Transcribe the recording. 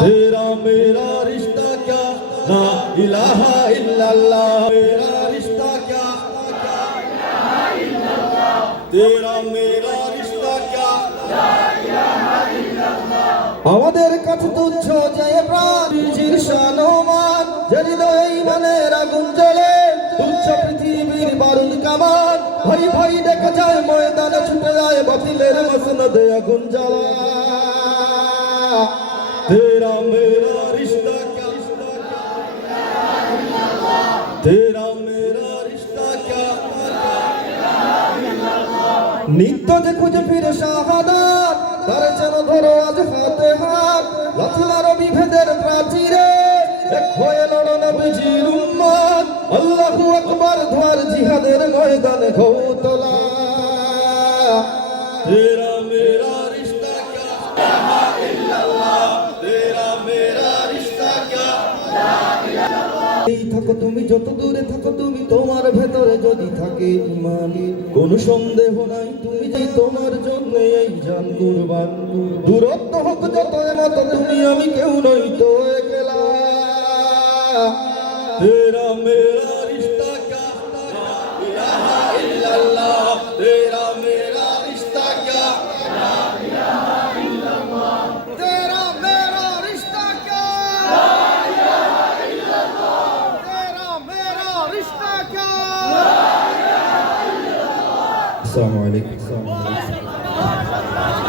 तेरा मेरा रिश्ता क्या ला इलाहा इल्लल्लाह मेरा रिश्ता क्या तेरा मेरा रिश्ता क्या আমাদের কাছে তুচ্ছ যে প্রাণ শীর্ষানমান যে হৃদয় মনের আগুন জ্বলে তুচ্ছ পৃথিবীর বারুদ কামান ভাই ভাই দেখা যায় ময়দানে ছুটে যায় বাতিলের মসনদে আগুন জ্বালা तेरा मेरा रिश्ता क्या तेरा मेरा रिश्ता क्या নিত্য যে খুঁজে ফিরে শাহাদাত তার যেন ধরো আজ হাতে হাত লাথি মারো বিভেদের প্রাচীরে এক হয়ে লড়ো নবীজির উম্মত আল্লাহু আকবার ধোয়ার জিহাদের ময়দানে খৌতলা থাকো তুমি, যত দূরে থাকো তুমি, তোমার ভেতরে যদি থাকে ইমানি কোনো সন্দেহ নাই, তুমি যে তোমার জন্য এই জান কুরবান। দূরত্ব হোক যত মত, তুমি আমি কেউ নই তো একলা। তেরা মেরা রিশতা क्या আসসালামু আলাইকুম